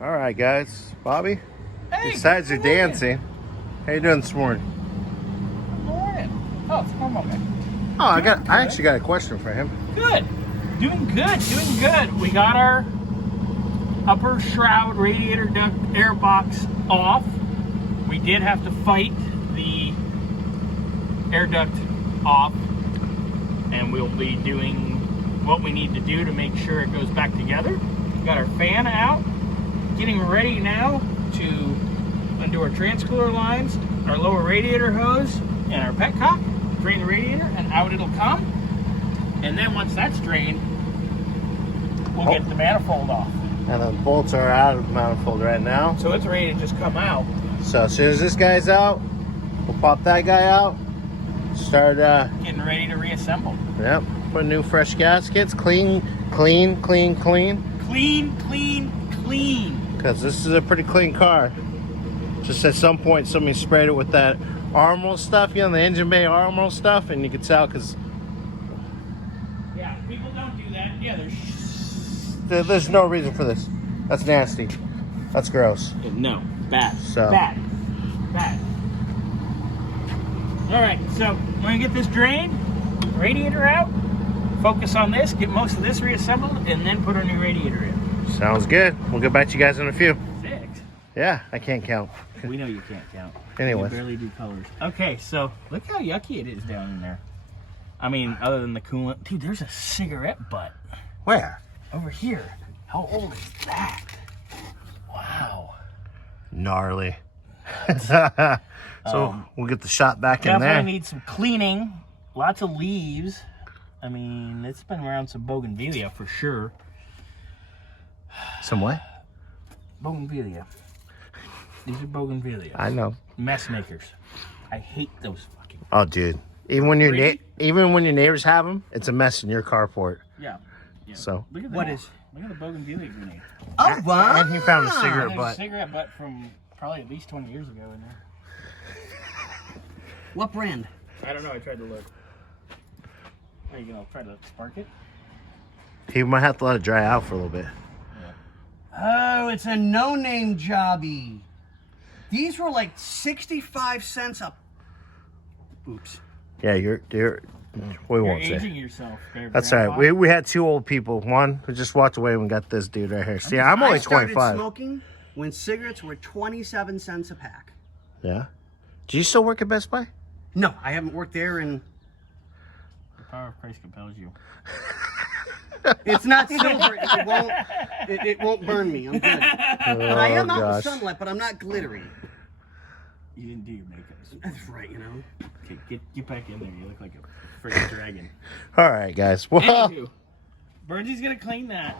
All right, guys. Bobby, Hey, besides your dancing, how you doing this morning? Good morning. Oh, it's one moment. Oh, I actually got a question for him. Good. Doing good. We got our upper shroud radiator duct air box off. We did have to fight the air duct off, and we'll be doing what we need to do to make sure it goes back together. We got our fan out, getting ready now to undo our transcooler lines, our lower radiator hose, and our petcock, drain the radiator, and out it'll come. And then once that's drained, we'll get the manifold off. And the bolts are out of the manifold right now. So it's ready to just come out. So as soon as this guy's out, we'll pop that guy out. Start Getting ready to reassemble. Yep. Put new fresh gaskets. Clean. Clean. Because this is a pretty clean car. Just at some point somebody sprayed it with that armor stuff, the engine bay armor stuff, and you can tell because Yeah, people don't do that. Yeah, there's no reason for this. That's nasty. That's gross. no, bad. So Bad. All right, so we're gonna get this drained, radiator out, focus on this, get most of this reassembled, and then put our new radiator in. sounds good. We'll get back to you guys in a few. 6. Yeah, I can't count. We know you can't count. Anyways. You barely do colors. Okay, so look how yucky it is down in there. I mean, other than the coolant. Dude, there's a cigarette butt. Where? Over here. How old is that? Wow. Gnarly. So we'll get the shot back in there. Definitely need some cleaning. Lots of leaves. I mean, it's been around some bougainvillea for sure. Some what? Bougainvillea. These are bougainvillea. I know. Mess makers. I hate those fucking. Oh, dude. Even when your Really? neighbors have them, it's a mess in your carport. Yeah. So. Look at What that. is? Look at the bougainvillea grenade. Oh, wow. And he found a cigarette There's a butt. cigarette butt from probably at least 20 years ago in there. What brand? I don't know. I tried to look. Are you gonna try to spark it? He might have to let it dry out for a little bit. Oh, it's a no-name jobby. These were like 65 cents a... Oops. Yeah, we You're won't aging say. yourself there, That's all Grandpa. right. We had two old people. One who just walked away and we got this dude right here. See, I'm only I started 25. smoking when cigarettes were 27 cents a pack. Yeah. Do you still work at Best Buy? No, I haven't worked there in... The power of Christ compels you. It's not silver. It won't burn me. I'm good. But I am out in the sunlight, but I'm not glittery. You didn't do your makeup. That's right, you know. Okay, get back in there. You look like a freaking dragon. All right, guys. Well, Anywho, Burnsy's gonna clean that.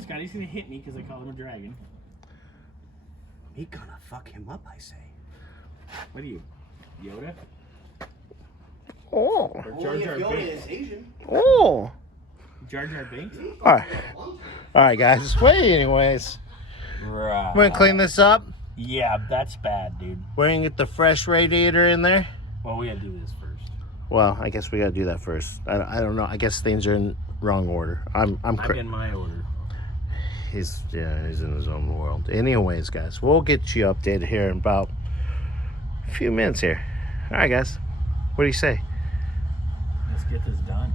Scotty's gonna hit me because I call him a dragon. Me gonna fuck him up, I say. What are you, Yoda? oh, Or Jar Jar Binks? is Asian. oh. Jar Jar Binks? All right, guys. Wait, anyways. Right. We're gonna clean this up. Yeah, that's bad, dude. We're gonna get the fresh radiator in there. Well, we gotta do this first. Well, I guess we gotta do that first. I don't know. I guess things are in wrong order. I'm in my order. He's in his own world. Anyways, guys, we'll get you updated here in about a few minutes here. All right, guys. What do you say? Let's get this done.